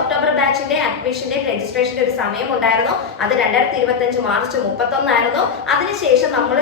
October ബാച്ചിന്റെ അഡ്മിഷന്റെ രജിസ്ട്രേഷന്റെ ഒരു സമയമുണ്ടായിരുന്നു. അത് 2025 മാർച്ച് 31 ആയിരുന്നു. അതിനുശേഷം നമ്മൾ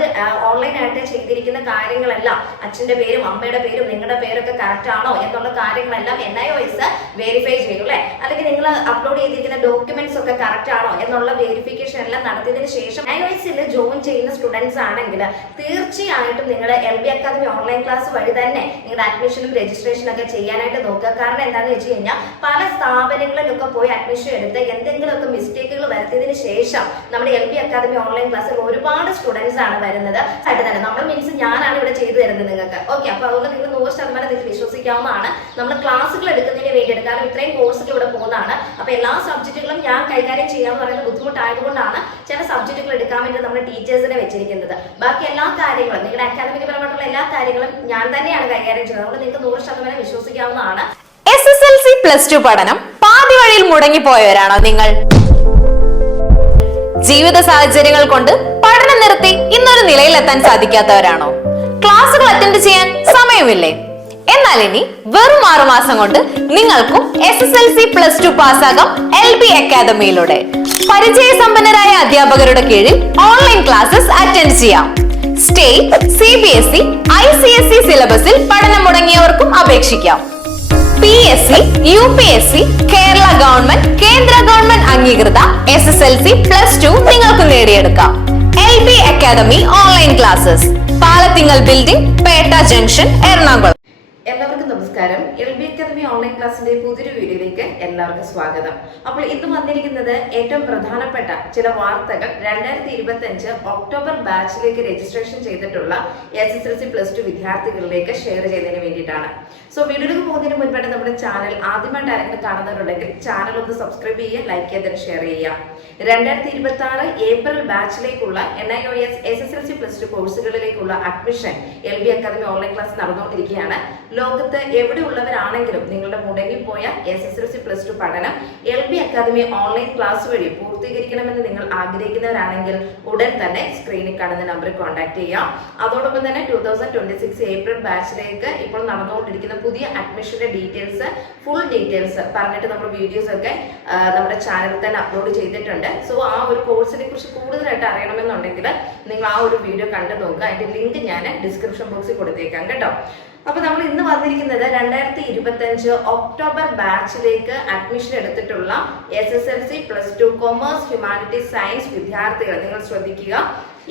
ഓൺലൈനായിട്ട് ചെയ്തിരിക്കുന്ന കാര്യങ്ങളെല്ലാം അച്ഛന്റെ പേരും അമ്മയുടെ പേരും നിങ്ങളുടെ പേരൊക്കെ കറക്റ്റ് ആണോ എന്നുള്ള കാര്യങ്ങളെല്ലാം NIOS വെരിഫൈ ചെയ്യും അല്ലെ. അല്ലെങ്കിൽ നിങ്ങൾ അപ്ലോഡ് ചെയ്തിരിക്കുന്ന ഡോക്യുമെന്റ്സ് ഒക്കെ കറക്റ്റ് ആണോ എന്നുള്ള വെരിഫിക്കേഷൻ എല്ലാം നടത്തിയതിനു ശേഷം NIOSൽ ജോയിൻ ചെയ്യുന്ന സ്റ്റുഡൻസ് ആണെങ്കിൽ തീർച്ചയായിട്ടും നിങ്ങളുടെ LB അക്കാദമി ഓൺലൈൻ ക്ലാസ് വഴി തന്നെ നിങ്ങളുടെ അഡ്മിഷനും രജിസ്ട്രേഷനും ഒക്കെ ചെയ്യാനായിട്ട് നോക്കുക. കാരണം എന്താണെന്ന് വെച്ച് കഴിഞ്ഞാൽ പല സ്ഥാപനങ്ങളിലൊക്കെ പോയി അഡ്മിഷൻ എടുത്ത് എന്തെങ്കിലുമൊക്കെ മിസ്റ്റേക്കുകൾ വരുത്തിയതിനു ശേഷം നമ്മുടെ LB അക്കാദമി ഓൺലൈൻ ക്ലാസ്സിൽ ഒരുപാട് സ്റ്റുഡൻസ് ആണ് വരുന്നത്. ആയിട്ട് തന്നെ നമ്മൾ മീൻസ് ഞാനാണ് ഇവിടെ ചെയ്തു തരുന്നത് നിങ്ങൾക്ക്. ഓക്കെ, അപ്പൊ അതുകൊണ്ട് നിങ്ങൾ 100% നിങ്ങൾക്ക് വിശ്വസിക്കാവുന്നതാണ്. നമ്മൾ ക്ലാസ്സുകൾ എടുക്കുന്നതിന് വേണ്ടിയിട്ട്, കാരണം ഇത്രയും കോഴ്സുകൾ ഇവിടെ പോകുന്നതാണ്. അപ്പൊ എല്ലാ സബ്ജക്റ്റുകളും ഞാൻ കൈകാര്യം ചെയ്യാന്ന് പറയുന്നത് ബുദ്ധിമുട്ടായതുകൊണ്ടാണ് ചില സബ്ജക്റ്റുകൾ എടുക്കാൻ വേണ്ടി നമ്മുടെ ടീച്ചേഴ്സിനെ വെച്ചിരിക്കുന്നത്. ബാക്കി എല്ലാ കാര്യങ്ങളും നിങ്ങളുടെ അക്കാദമിക് പരമായിട്ടുള്ള എല്ലാ കാര്യങ്ങളും ഞാൻ തന്നെയാണ് കൈകാര്യം ചെയ്യുന്നത്. അതുകൊണ്ട് നിങ്ങൾക്ക് 100% വിശ്വസിക്കാവുന്നതാണ്. SSLC +2 പഠനം പാതി വഴിയിൽ മുടങ്ങിപ്പോയവരാണോ നിങ്ങൾ? ജീവിത സാഹചര്യങ്ങൾ കൊണ്ട് പഠനം നിർത്തി ഇന്നൊരു നിലയിലെത്താൻ സാധിക്കാത്തവരാണോ? ക്ലാസുകൾ അറ്റൻഡ് ചെയ്യാൻ സമയമില്ലേ? എന്നാൽ ഇനി വെറും 6 മാസം കൊണ്ട് നിങ്ങൾക്കും SSLC +2 പാസ്സാകാം LB അക്കാദമിയിലൂടെ. പരിചയസമ്പന്നരായ അധ്യാപകരുടെ കീഴിൽ ഓൺലൈൻ ക്ലാസ്സസ് അറ്റൻഡ് ചെയ്യാം. സ്റ്റേറ്റ്, CBSE, ICSE സിലബസിൽ പഠനം മുടങ്ങിയവർക്കും അപേക്ഷിക്കാം. PSC, UPSC, കേരള ഗവൺമെന്റ്, കേന്ദ്ര ഗവൺമെന്റ് അംഗീകൃത SSLC +2 നിങ്ങൾക്ക് നേടിയെടുക്കാം. LB academy online classes, Palathingal building, Petta junction, Ernakulam. എല്ലാവർക്കും നമസ്കാരം. LB അക്കാദമി ഓൺലൈൻ ക്ലാസ്സിന്റെ പുതിയൊരു വീഡിയോയിലേക്ക് എല്ലാവർക്കും സ്വാഗതം. അപ്പോൾ ഇന്ന് വന്നിരിക്കുന്നത് ഏറ്റവും പ്രധാനപ്പെട്ട ചില വാർത്തകൾ 2025 ഒക്ടോബർ ബാച്ചിലേക്ക് രജിസ്ട്രേഷൻ ചെയ്തിട്ടുള്ള SSLC +2 വിദ്യാർത്ഥികളിലേക്ക് ഷെയർ ചെയ്യുന്നതിന് വേണ്ടിയിട്ടാണ്. സോ വീഡിയോയിലേക്ക് പോകുന്നതിന് മുൻപായിട്ട് നമ്മുടെ ചാനൽ ആദ്യമായിട്ട് ആരെങ്കിലും കാണുന്നവരുണ്ടെങ്കിൽ ചാനൽ ഒന്ന് സബ്സ്ക്രൈബ് ചെയ്യുക, ലൈക്ക് ചെയ്തിട്ട് ഷെയർ ചെയ്യുക. 2026 ഏപ്രിൽ ബാച്ചിലേക്കുള്ള NIOS SSLC +2 കോഴ്സുകളിലേക്കുള്ള admission LB academy online class നടന്നുകൊണ്ടിരിക്കുകയാണ്. ലോകത്ത് എവിടെയുള്ളവരാണെങ്കിലും നിങ്ങളുടെ മുടങ്ങിപ്പോയ SSLC +2 പഠനം LB അക്കാദമി ഓൺലൈൻ ക്ലാസ് വഴി പൂർത്തീകരിക്കണമെന്ന് നിങ്ങൾ ആഗ്രഹിക്കുന്നവരാണെങ്കിൽ ഉടൻ തന്നെ സ്ക്രീനിൽ കാണുന്ന നമ്പറിൽ കോൺടാക്ട് ചെയ്യാം. അതോടൊപ്പം തന്നെ 2026 ഏപ്രിൽ ബാച്ചിലേക്ക് ഇപ്പോൾ നടന്നുകൊണ്ടിരിക്കുന്ന പുതിയ അഡ്മിഷന്റെ ഡീറ്റെയിൽസ്, ഫുൾ ഡീറ്റെയിൽസ് പറഞ്ഞിട്ട് നമ്മൾ വീഡിയോസ് ഒക്കെ നമ്മുടെ ചാനലിൽ തന്നെ അപ്ലോഡ് ചെയ്തിട്ടുണ്ട്. സോ ആ ഒരു കോഴ്സിനെ കുറിച്ച് കൂടുതലായിട്ട് അറിയണമെന്നുണ്ടെങ്കിൽ നിങ്ങൾ ആ ഒരു വീഡിയോ കണ്ടു നോക്കുക. അതിന്റെ ലിങ്ക് ഞാൻ ഡിസ്ക്രിപ്ഷൻ ബോക്സിൽ കൊടുത്തേക്കാം കേട്ടോ. അപ്പൊ നമ്മൾ ഇന്ന് വന്നിരിക്കുന്നത് 2025 ഒക്ടോബർ ബാച്ചിലേക്ക് അഡ്മിഷൻ എടുത്തിട്ടുള്ള SSLC +2 കൊമേഴ്സ്, ഹ്യൂമാനിറ്റീസ്, സയൻസ് വിദ്യാർത്ഥികൾ നിങ്ങൾ ശ്രദ്ധിക്കുക.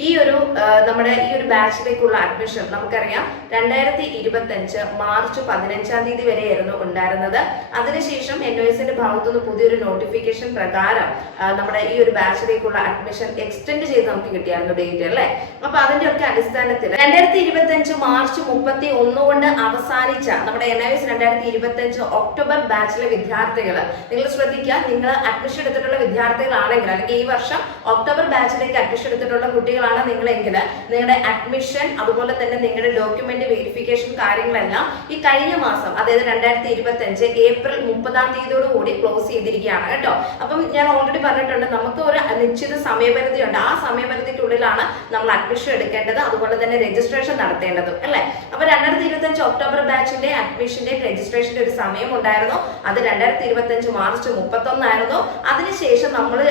ഈ ഒരു ബാച്ചിലേക്കുള്ള അഡ്മിഷൻ നമുക്കറിയാം 2025 മാർച്ച് 15 വരെയായിരുന്നു ഉണ്ടായിരുന്നത്. അതിനുശേഷം NIOSന്റെ ഭാഗത്തുനിന്ന് പുതിയൊരു നോട്ടിഫിക്കേഷൻ പ്രകാരം നമ്മുടെ ഈ ഒരു ബാച്ചിലേക്കുള്ള അഡ്മിഷൻ എക്സ്റ്റെൻഡ് ചെയ്ത് നമുക്ക് കിട്ടിയായിരുന്നു ഡേറ്റ് അല്ലേ. അപ്പൊ അതിന്റെ ഒക്കെ അടിസ്ഥാനത്തിൽ 2025 മാർച്ച് 31 കൊണ്ട് അവസാനിച്ച നമ്മുടെ NIOS 2025 ഒക്ടോബർ ബാച്ചിലെ വിദ്യാർത്ഥികൾ നിങ്ങൾ ശ്രദ്ധിക്കുക. നിങ്ങൾ അഡ്മിഷൻ എടുത്തിട്ടുള്ള വിദ്യാർത്ഥികളാണെങ്കിൽ, അല്ലെങ്കിൽ ഈ വർഷം ഒക്ടോബർ ബാച്ചിലേക്ക് അഡ്മിഷൻ എടുത്തിട്ടുള്ള കുട്ടികൾ നിങ്ങളെങ്കിൽ നിങ്ങളുടെ അഡ്മിഷൻ അതുപോലെ തന്നെ നിങ്ങളുടെ ഡോക്യുമെന്റ് വെരിഫിക്കേഷൻ കാര്യങ്ങളെല്ലാം ഈ കഴിഞ്ഞ മാസം, അതായത് 2025 ഏപ്രിൽ 30 കൂടി ക്ലോസ് ചെയ്തിരിക്കുകയാണ് കേട്ടോ. അപ്പം ഞാൻ ഓൾറെഡി പറഞ്ഞിട്ടുണ്ട്, നമുക്ക് ഒരു നിശ്ചിത സമയപരിധി ഉണ്ട്. ആ സമയപരിധിക്കുള്ളിലാണ് നമ്മൾ അഡ്മിഷൻ എടുക്കേണ്ടത്, അതുപോലെ തന്നെ രജിസ്ട്രേഷൻ നടത്തേണ്ടതും അല്ലെ. അപ്പൊ 2025 ഒക്ടോബർ ബാച്ചിന്റെ അഡ്മിഷന്റെ രജിസ്ട്രേഷന്റെ ഒരു സമയം ഉണ്ടായിരുന്നു. അത് 2025 മാർച്ച് 31 ആയിരുന്നു. അതിനുശേഷം നമ്മൾ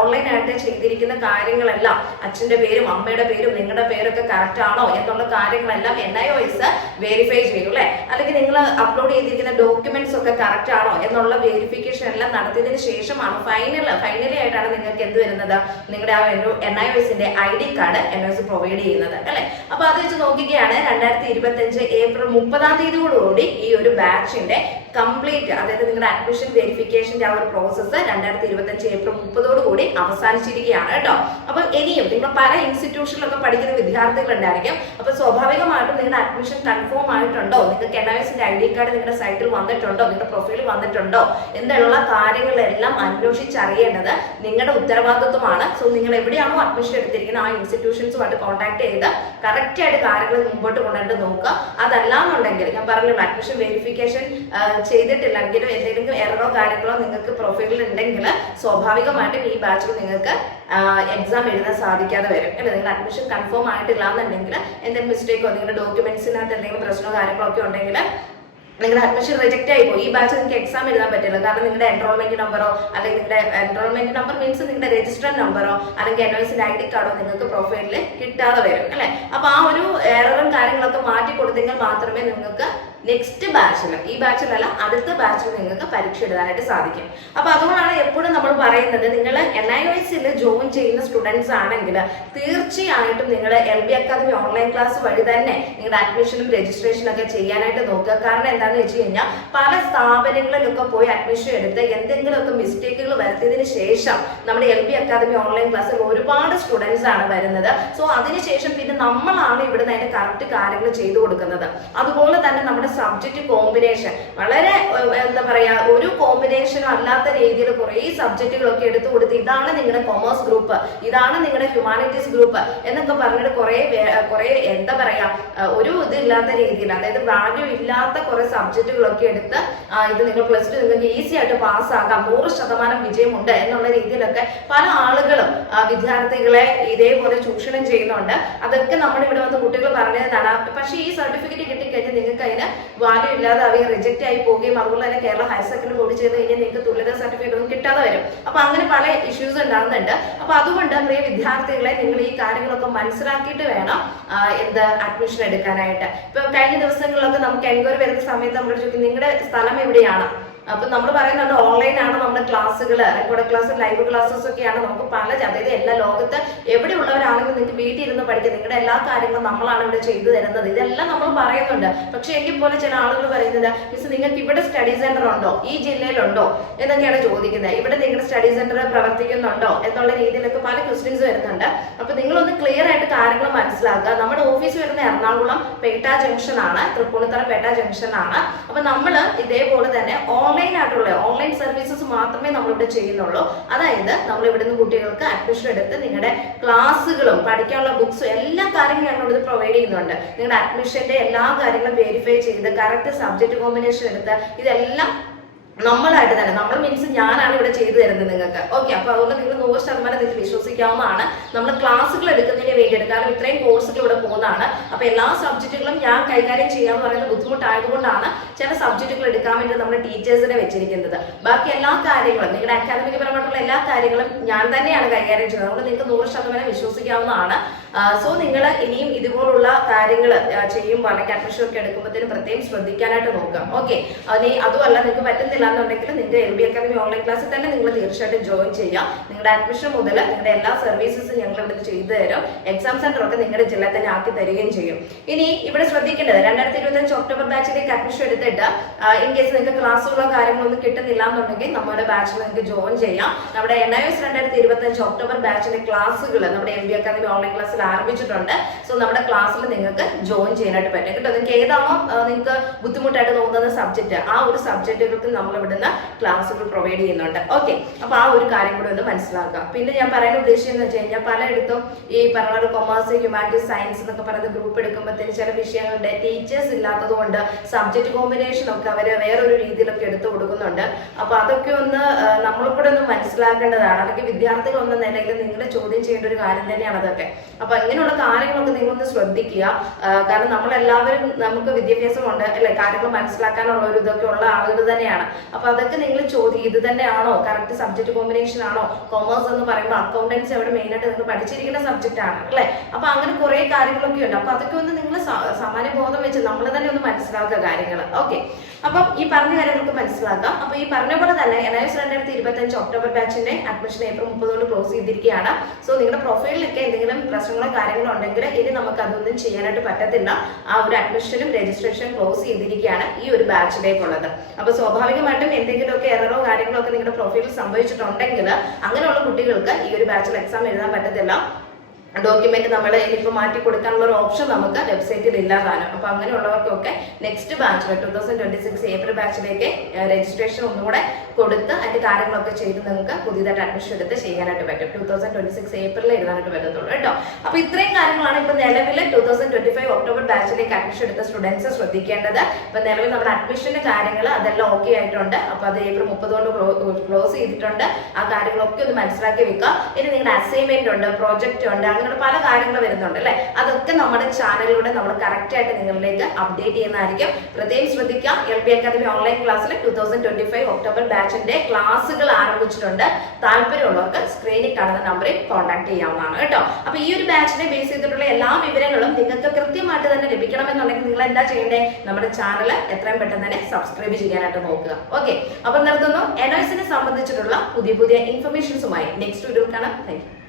ഓൺലൈനായിട്ട് ചെയ്തിരിക്കുന്ന കാര്യങ്ങളെല്ലാം അച്ഛന്റെ പേരും അമ്മയുടെ പേരും നിങ്ങളുടെ പേരൊക്കെ കറക്റ്റ് ആണോ എന്നുള്ള കാര്യങ്ങളെല്ലാം NIOS വെരിഫൈ ചെയ്യും അല്ലെ. അല്ലെങ്കിൽ നിങ്ങൾ അപ്ലോഡ് ചെയ്തിരിക്കുന്ന ഡോക്യുമെന്റ്സ് ഒക്കെ കറക്റ്റ് ആണോ എന്നുള്ള വെരിഫിക്കേഷൻ എല്ലാം നടത്തിയതിനു ശേഷമാണ് ഫൈനലി ആയിട്ടാണ് നിങ്ങൾക്ക് എന്ത് വരുന്നത്, നിങ്ങളുടെ ആ ഒരു NIOSന്റെ ID കാർഡ് NIOS പ്രൊവൈഡ് ചെയ്യുന്നത് അല്ലെ. അപ്പൊ അത് വെച്ച് നോക്കുകയാണ് 2025 ഏപ്രിൽ 30 ഈ ഒരു ബാച്ചിന്റെ കംപ്ലീറ്റ്, അതായത് നിങ്ങളുടെ അഡ്മിഷൻ വെരിഫിക്കേഷന്റെ ആ ഒരു പ്രോസസ്സ് 2025 ഏപ്രിൽ 30 അവസാനിച്ചിരിക്കുകയാണ് കേട്ടോ. അപ്പൊ ഇനിയും നിങ്ങൾ പല ഇൻസ്റ്റിറ്റ്യൂഷനിലൊക്കെ പഠിക്കുന്ന വിദ്യാർത്ഥികൾ ഉണ്ടായിരിക്കും. അപ്പൊ സ്വാഭാവികമായിട്ടും നിങ്ങളുടെ അഡ്മിഷൻ കൺഫേം ആയിട്ടുണ്ടോ, നിങ്ങൾക്ക് NIOSന്റെ ID കാർഡ് നിങ്ങളുടെ സൈറ്റിൽ വന്നിട്ടുണ്ടോ, നിങ്ങളുടെ പ്രൊഫൈലിൽ വന്നിട്ടുണ്ടോ എന്നുള്ള കാര്യങ്ങളെല്ലാം അന്വേഷിച്ചറിയേണ്ടത് നിങ്ങളുടെ ഉത്തരവാദിത്വമാണ്. സോ നിങ്ങൾ എവിടെയാണോ അഡ്മിഷൻ എടുത്തിരിക്കുന്നത് ആ ഇൻസ്റ്റിറ്റ്യൂഷൻസുമായിട്ട് കോൺടാക്ട് ചെയ്ത് കറക്റ്റ് ആയിട്ട് കാര്യങ്ങൾ മുമ്പോട്ട് കൊണ്ടുവന്നിട്ട് നോക്കുക. അതല്ലാന്നുണ്ടെങ്കിൽ ഞാൻ പറഞ്ഞല്ലോ, അഡ്മിഷൻ വെരിഫിക്കേഷൻ ചെയ്തിട്ടില്ലെങ്കിലും എന്തെങ്കിലും എററോ കാര്യങ്ങളോ നിങ്ങൾക്ക് പ്രൊഫൈലിൽ ഉണ്ടെങ്കിൽ സ്വാഭാവികമായിട്ടും ഈ ബാച്ചിൽ നിങ്ങൾക്ക് എക്സാം എഴുതാൻ സാധിക്കാതെ വരും അല്ലെ. നിങ്ങൾ അഡ്മിഷൻ കൺഫേം ആയിട്ടില്ല എന്നുണ്ടെങ്കിൽ എന്തെങ്കിലും മിസ്റ്റേക്കോ നിങ്ങളുടെ ഡോക്യുമെന്റ്സിനകത്ത് എന്തെങ്കിലും പ്രശ്നമോ കാര്യങ്ങളോ ഒക്കെ ഉണ്ടെങ്കിൽ നിങ്ങളുടെ അഡ്മിഷൻ റിജക്റ്റ് ആയി പോയി, ഈ ബാച്ച് നിങ്ങൾക്ക് എക്സാം എഴുതാൻ പറ്റില്ല, കാരണം നിങ്ങളുടെ എൻറോൾമെന്റ് നമ്പറോ അല്ലെങ്കിൽ നിങ്ങളുടെ എൻറോൾമെന്റ് നമ്പർ മീൻസ് നിങ്ങളുടെ രജിസ്റ്റർ നമ്പറോ അല്ലെങ്കിൽ NOS ഐഡി കാർഡോ നിങ്ങൾക്ക് പ്രൊഫൈലിൽ കിട്ടാതെ വരും അല്ലെ. അപ്പൊ ആ ഒരു എററും കാര്യങ്ങളൊക്കെ മാറ്റി കൊടുത്തെങ്കിൽ മാത്രമേ നിങ്ങൾക്ക് നെക്സ്റ്റ് ബാച്ചിൽ, ഈ ബാച്ചിലല്ല അടുത്ത ബാച്ചിൽ നിങ്ങൾക്ക് പരീക്ഷ എഴുതാനായിട്ട് സാധിക്കും. അപ്പൊ അതുകൊണ്ടാണ് എപ്പോഴും നമ്മൾ പറയുന്നത്, നിങ്ങൾ NIOSൽ ജോയിൻ ചെയ്യുന്ന സ്റ്റുഡൻസ് ആണെങ്കിൽ തീർച്ചയായിട്ടും നിങ്ങൾ LB അക്കാദമി ഓൺലൈൻ ക്ലാസ് വഴി തന്നെ നിങ്ങളുടെ അഡ്മിഷനും രജിസ്ട്രേഷനും ഒക്കെ ചെയ്യാനായിട്ട് നോക്കുക. കാരണം എന്താണെന്ന് വെച്ച് കഴിഞ്ഞാൽ പല സ്ഥാപനങ്ങളിലൊക്കെ പോയി അഡ്മിഷൻ എടുത്ത് എന്തെങ്കിലുമൊക്കെ മിസ്റ്റേക്കുകൾ വരുത്തിയതിനു ശേഷം നമ്മുടെ LB അക്കാദമി ഓൺലൈൻ ക്ലാസ്സിൽ ഒരുപാട് സ്റ്റുഡൻസ് ആണ് വരുന്നത്. സോ അതിനുശേഷം പിന്നെ നമ്മളാണ് ഇവിടുന്ന് അതിന്റെ കറക്റ്റ് കാര്യങ്ങൾ ചെയ്തു കൊടുക്കുന്നത്. അതുപോലെ തന്നെ നമ്മുടെ സബ്ജക്ട് കോമ്പിനേഷൻ വളരെ എന്താ പറയാ, ഒരു കോമ്പിനേഷനും അല്ലാത്ത രീതിയിൽ കുറെ സബ്ജക്റ്റുകളൊക്കെ എടുത്തു കൊടുത്ത് ഇതാണ് നിങ്ങളുടെ കൊമേഴ്സ് ഗ്രൂപ്പ്, ഇതാണ് നിങ്ങളുടെ ഹ്യൂമാനിറ്റീസ് ഗ്രൂപ്പ് എന്നൊക്കെ പറഞ്ഞിട്ട് കുറെ എന്താ പറയാ, ഒരു ഇതില്ലാത്ത രീതിയിൽ, അതായത് വാല്യൂ ഇല്ലാത്ത കുറെ സബ്ജക്റ്റുകളൊക്കെ എടുത്ത് ഇത് നിങ്ങൾ +2 നിങ്ങൾക്ക് ഈസി ആയിട്ട് പാസ്സാകാം, 100% വിജയമുണ്ട് എന്നുള്ള രീതിയിലൊക്കെ പല ആളുകളും വിദ്യാർത്ഥികളെ ഇതേപോലെ ചൂഷണം ചെയ്യുന്നുണ്ട്. അതൊക്കെ നമ്മുടെ ഇവിടെ വന്ന് കുട്ടികൾ പറഞ്ഞതാണ്. പക്ഷേ ഈ സർട്ടിഫിക്കറ്റ് കിട്ടിക്കഴിഞ്ഞാൽ നിങ്ങൾക്ക് അതിന് വാല്യൂ ഇല്ലാതെ അവർ റിജക്റ്റ് ആയി പോവുകയും അതുപോലെ തന്നെ കേരള ഹയർ സെക്കൻഡറി ബോർഡ് ചെയ്ത് കഴിഞ്ഞാൽ നിങ്ങൾക്ക് തുല്യതാ സർട്ടിഫിക്കറ്റ് ഒന്നും കിട്ടാതെ വരും. അപ്പൊ അങ്ങനെ പല ഇഷ്യൂസ് ഉണ്ടാകുന്നുണ്ട്. അപ്പൊ അതുകൊണ്ട് പ്രിയ വിദ്യാർത്ഥികളെ, നിങ്ങൾ ഈ കാര്യങ്ങളൊക്കെ മനസ്സിലാക്കിയിട്ട് വേണം അഡ്മിഷൻ എടുക്കാനായിട്ട്. ഇപ്പൊ കഴിഞ്ഞ ദിവസങ്ങളിലൊക്കെ നമുക്ക് എൻക്വയറി വരുന്ന സമയത്ത് നമ്മൾ ചോദിക്കും നിങ്ങളുടെ സ്ഥലം എവിടെയാണ്. അപ്പൊ നമ്മൾ പറയുന്നുണ്ട് ഓൺലൈനാണ് നമ്മുടെ ക്ലാസ്സുകൾ, റെക്കോർഡ് ക്ലാസ്, ലൈവ് ക്ലാസ്സസ് ഒക്കെയാണ്. നമുക്ക് അതായത് എല്ലാ ലോകത്ത് എവിടെയുള്ളവരാണെങ്കിലും നിങ്ങൾക്ക് വീട്ടിൽ ഇരുന്ന് പഠിക്കാം, നിങ്ങളുടെ എല്ലാ കാര്യങ്ങളും നമ്മളാണ് ഇവിടെ ചെയ്തു തരുന്നത്. ഇതെല്ലാം നമ്മൾ പറയുന്നുണ്ട്. പക്ഷെ എങ്കിൽ പോലെ ചില ആളുകൾ പറയുന്നത്, മിസ് നിങ്ങൾക്ക് ഇവിടെ സ്റ്റഡി സെന്റർ ഉണ്ടോ, ഈ ജില്ലയിലുണ്ടോ എന്നൊക്കെയാണ് ചോദിക്കുന്നത്. ഇവിടെ നിങ്ങളുടെ സ്റ്റഡി സെന്റർ പ്രവർത്തിക്കുന്നുണ്ടോ എന്നുള്ള രീതിയിലൊക്കെ പല ക്വസ്റ്റ്യൻസ് വരുന്നുണ്ട്. അപ്പൊ നിങ്ങളൊന്ന് ക്ലിയർ ആയിട്ട് കാര്യങ്ങൾ മനസ്സിലാക്കുക. നമ്മുടെ ഓഫീസ് വരുന്ന എറണാകുളം പേട്ട ജംഗ്ഷൻ ആണ്, തൃപ്പൂണിത്തറ പേട്ട ജംഗ്ഷൻ ആണ്. അപ്പൊ നമ്മൾ ഇതേപോലെ തന്നെ ഓൺലൈൻ സർവീസസ് മാത്രമേ നമ്മളിവിടെ ചെയ്യുന്നുള്ളൂ. അതായത് നമ്മൾ ഇവിടുന്ന് കുട്ടികൾക്ക് അഡ്മിഷൻ എടുത്ത് നിങ്ങളുടെ ക്ലാസ്സുകളും പഠിക്കാനുള്ള ബുക്സും എല്ലാ കാര്യങ്ങളും ഞങ്ങൾ ഇവിടെ പ്രൊവൈഡ് ചെയ്യുന്നുണ്ട്. നിങ്ങളുടെ അഡ്മിഷന്റെ എല്ലാ കാര്യങ്ങളും വെരിഫൈ ചെയ്ത് കറക്റ്റ് സബ്ജക്ട് കോമ്പിനേഷൻ എടുത്ത് ഇതെല്ലാം നമ്മളായിട്ട് തന്നെ, നമ്മൾ മീൻസ് ഞാനാണ് ഇവിടെ ചെയ്തു തരുന്നത് നിങ്ങൾക്ക്. ഓക്കെ, അപ്പൊ അതുകൊണ്ട് നിങ്ങൾ 100% നിങ്ങൾക്ക് വിശ്വസിക്കാവുന്നതാണ്. നമ്മൾ ക്ലാസ്സുകൾ എടുക്കുന്നതിന് വേണ്ടിയിട്ട്, കാരണം ഇത്രയും കോഴ്സുകൾ ഇവിടെ പോകുന്നതാണ്. അപ്പൊ എല്ലാ സബ്ജക്റ്റുകളും ഞാൻ കൈകാര്യം ചെയ്യാന്ന് പറയുന്നത് ബുദ്ധിമുട്ടായതുകൊണ്ടാണ് ചില സബ്ജക്റ്റുകൾ എടുക്കാൻ വേണ്ടി നമ്മൾ ടീച്ചേഴ്സിനെ വെച്ചിരിക്കുന്നത്. ബാക്കി എല്ലാ കാര്യങ്ങളും നിങ്ങളുടെ അക്കാദമിക് പരമായിട്ടുള്ള എല്ലാ കാര്യങ്ങളും ഞാൻ തന്നെയാണ് കൈകാര്യം ചെയ്യുന്നത്. അതുകൊണ്ട് നിങ്ങൾക്ക് 100% വിശ്വസിക്കാവുന്നതാണ്. സോ നിങ്ങൾ ഇനിയും ഇതുപോലുള്ള കാര്യങ്ങൾ ചെയ്യുമ്പോൾ അല്ലെങ്കിൽ അഡ്മിഷൻ ഒക്കെ എടുക്കുമ്പോഴത്തേനും പ്രത്യേകം ശ്രദ്ധിക്കാനായിട്ട് നോക്കാം. ഓക്കെ, അതുമല്ല നിങ്ങൾക്ക് പറ്റുന്നില്ല എന്നുണ്ടെങ്കിൽ നിങ്ങൾക്ക് LB അക്കാദമി ഓൺലൈൻ ക്ലാസ്സിൽ തന്നെ നിങ്ങൾ തീർച്ചയായിട്ടും ജോയിൻ ചെയ്യാം. നിങ്ങളുടെ അഡ്മിഷൻ മുതൽ നിങ്ങളുടെ എല്ലാ സർവീസസും ഞങ്ങൾ ഇവിടെ ചെയ്തു തരും. എക്സാം സെന്റർ ഒക്കെ നിങ്ങളുടെ ജില്ലയിൽ തന്നെ ആക്കി തരികയും ചെയ്യും. ഇനി ഇവിടെ ശ്രദ്ധിക്കേണ്ടത്, 2025 ഒക്ടോബർ ബാച്ചിലേക്ക് അഡ്മിഷൻ എടുത്തിട്ട് ഇൻ കേസ് നിങ്ങൾക്ക് ക്ലാസ്സുകളോ കാര്യങ്ങളോ ഒന്നും കിട്ടുന്നില്ല എന്നുണ്ടെങ്കിൽ നമ്മുടെ ബാച്ചിൽ നിങ്ങൾക്ക് ജോയിൻ ചെയ്യാം. നമ്മുടെ NIOS 2025 ഒക്ടോബർ ബാച്ചിന്റെ ക്ലാസ്സുകൾ നമ്മുടെ LB അക്കാദമി ഓൺലൈൻ ക്ലാസ്സിൽ ആരംഭിച്ചിട്ടുണ്ട്. സോ നമ്മുടെ ക്ലാസ്സിൽ നിങ്ങൾക്ക് ജോയിൻ ചെയ്യാനായിട്ട് പറ്റും കേട്ടോ. നിങ്ങൾക്ക് ഏതാണോ നിങ്ങൾക്ക് ബുദ്ധിമുട്ടായിട്ട് തോന്നുന്ന സബ്ജക്ട്, ആ ഒരു സബ്ജക്റ്റുകൾക്ക് നമ്മൾ ഇവിടുന്ന് ക്ലാസ്സുകൾ പ്രൊവൈഡ് ചെയ്യുന്നുണ്ട്. ഓക്കെ, അപ്പൊ ആ ഒരു കാര്യം കൂടി ഒന്ന് മനസ്സിലാക്കുക. പിന്നെ ഞാൻ പറയാൻ ഉദ്ദേശിച്ചെന്ന് വെച്ച് കഴിഞ്ഞാൽ പലയിടത്തും ഈ പറഞ്ഞ കൊമേഴ്സ്, ഹ്യൂമാനിറ്റീസ്, സയൻസ് എന്നൊക്കെ പറയുന്ന ഗ്രൂപ്പ് എടുക്കുമ്പോഴത്തേന് ചില വിഷയങ്ങളുടെ ടീച്ചേഴ്സ് ഇല്ലാത്തത് കൊണ്ട് സബ്ജക്ട് കോമ്പിനേഷൻ ഒക്കെ അവര് വേറൊരു രീതിയിലൊക്കെ എടുത്തു കൊടുക്കുന്നുണ്ട്. അപ്പൊ അതൊക്കെ ഒന്ന് നമ്മളും കൂടെ ഒന്ന് മനസ്സിലാക്കേണ്ടതാണ്. അതൊക്കെ വിദ്യാർത്ഥികൾ എന്ന നിലയിൽ നിങ്ങൾ ചോദ്യം ചെയ്യേണ്ട ഒരു കാര്യം തന്നെയാണ് അതൊക്കെ. അപ്പൊ ഇങ്ങനെയുള്ള കാര്യങ്ങളൊക്കെ നിങ്ങളൊന്ന് ശ്രദ്ധിക്കുക. കാരണം നമ്മളെല്ലാവരും നമുക്ക് വിദ്യാഭ്യാസമുണ്ട് അല്ലെ, കാര്യങ്ങൾ മനസ്സിലാക്കാനുള്ള ഒരു ഇതൊക്കെ ഉള്ള ആളുകൾ തന്നെയാണ്. അപ്പൊ അതൊക്കെ നിങ്ങൾ ഇത് തന്നെയാണോ കറക്റ്റ് സബ്ജക്ട് കോമ്പിനേഷൻ ആണോ? കൊമേഴ്സ് എന്ന് പറയുമ്പോൾ അക്കൗണ്ടൻസി അവിടെ മെയിൻ ആയിട്ട് നിങ്ങൾ പഠിച്ചിരിക്കുന്ന സബ്ജക്റ്റ് ആണ് അല്ലെ. അപ്പൊ അങ്ങനെ കുറെ കാര്യങ്ങളൊക്കെ ഉണ്ട്. അപ്പൊ അതൊക്കെ ഒന്ന് നിങ്ങൾ സാമാന്യ ബോധം വെച്ച് നമ്മൾ തന്നെ ഒന്ന് മനസ്സിലാക്കുക കാര്യങ്ങൾ. ഓക്കെ, അപ്പം ഈ പറഞ്ഞ കാര്യങ്ങൾക്ക് മനസ്സിലാക്കാം. അപ്പൊ ഈ പറഞ്ഞ പോലെ തന്നെ NIOS 2025 ഒക്ടോബർ ബാച്ചിന്റെ അഡ്മിഷൻ ഏപ്രിൽ 30 ക്ലോസ് ചെയ്തിരിക്കുകയാണ്. സോ നിങ്ങളുടെ പ്രൊഫൈലിലൊക്കെ എന്തെങ്കിലും പ്രശ്നങ്ങളോ കാര്യങ്ങളോ ഉണ്ടെങ്കിൽ ഇനി നമുക്ക് അതൊന്നും ചെയ്യാനായിട്ട് പറ്റത്തില്ല. ആ ഒരു അഡ്മിഷനും രജിസ്ട്രേഷൻ ക്ലോസ് ചെയ്തിരിക്കുകയാണ് ഈ ഒരു ബാച്ചിലേക്കുള്ളത്. അപ്പൊ സ്വാഭാവികമായിട്ടും എന്തെങ്കിലുമൊക്കെ എററോ കാര്യങ്ങളോ ഒക്കെ നിങ്ങളുടെ പ്രൊഫൈലിൽ സംഭവിച്ചിട്ടുണ്ടെങ്കിൽ അങ്ങനെയുള്ള കുട്ടികൾക്ക് ഈ ഒരു ബാച്ചിൽ എക്സാം എഴുതാൻ പറ്റത്തില്ല. ഡോക്യുമെന്റ് നമ്മൾ ഇനിയിപ്പോൾ മാറ്റി കൊടുക്കാനുള്ള ഒരു ഓപ്ഷൻ നമുക്ക് വെബ്സൈറ്റിൽ ഇല്ലാതാണ്. അപ്പൊ അങ്ങനെയുള്ളവർക്കൊക്കെ നെക്സ്റ്റ് ബാച്ചിൽ 2026 ഏപ്രിൽ ബാച്ചിലേക്ക് രജിസ്ട്രേഷൻ ഒന്നുകൂടെ കൊടുത്ത് അതിന്റെ കാര്യങ്ങളൊക്കെ ചെയ്ത് നിങ്ങൾക്ക് പുതിയതായിട്ട് അഡ്മിഷൻ എടുത്ത് ചെയ്യാനായിട്ട് പറ്റും. 2026 ഏപ്രിലിൽ എഴുതാനായിട്ട് പറ്റത്തുള്ളൂ കേട്ടോ. അപ്പൊ ഇത്രയും കാര്യങ്ങളാണ് ഇപ്പൊ നിലവിൽ 2025 ഒക്ടോബർ ബാച്ചിലേക്ക് അഡ്മിഷൻ എടുത്ത സ്റ്റുഡൻസ് ശ്രദ്ധിക്കേണ്ടത്. ഇപ്പൊ നിലവിൽ നമ്മുടെ അഡ്മിഷന്റെ കാര്യങ്ങൾ അതെല്ലാം ഓക്കെ ആയിട്ടുണ്ട്. അപ്പൊ അത് ഏപ്രിൽ 30 ക്ലോസ് ചെയ്തിട്ടുണ്ട്. ആ കാര്യങ്ങളൊക്കെ ഒന്ന് മനസ്സിലാക്കി വെക്കുക. ഇനി നിങ്ങളുടെ അസൈൻമെന്റ് ഉണ്ട്, പ്രോജക്റ്റ് ഉണ്ട്, അങ്ങനെ പല കാര്യങ്ങൾ വരുന്നുണ്ട് അല്ലെ. അതൊക്കെ നമ്മുടെ ചാനലിലൂടെ നമ്മൾ കറക്റ്റ് ആയിട്ട് നിങ്ങളിലേക്ക് അപ്ഡേറ്റ് ചെയ്യുന്നതായിരിക്കും. പ്രത്യേകം ശ്രദ്ധിക്കുക, LB അക്കാദമി ഓൺലൈൻ ക്ലാസ്സിൽ 2025 ഒക്ടോബർ ബാച്ചിന്റെ ക്ലാസ്സുകൾ ആരംഭിച്ചിട്ടുണ്ട്. താല്പര്യമുള്ളവർക്ക് സ്ക്രീനിൽ കാണുന്ന നമ്പറിൽ കോൺടാക്ട് ചെയ്യാവുന്നതാണ് കേട്ടോ. അപ്പൊ ഈ ഒരു ബാച്ചിനെ ബേസ് ചെയ്തിട്ടുള്ള എല്ലാ വിവരങ്ങളും നിങ്ങൾക്ക് കൃത്യമായിട്ട് തന്നെ ലഭിക്കണമെന്നുണ്ടെങ്കിൽ നിങ്ങൾ എന്താ ചെയ്യേണ്ടത്? നമ്മുടെ ചാനൽ എത്രയും പെട്ടെന്ന് തന്നെ സബ്സ്ക്രൈബ് ചെയ്യാനായിട്ട് നോക്കുക. ഓക്കെ, അപ്പൊ നിർത്തുന്നു. NOS സംബന്ധിച്ചിട്ടുള്ള പുതിയ ഇൻഫർമേഷൻസുമായി നെക്സ്റ്റ് വീഡിയോയിൽ കാണാം. Thank you.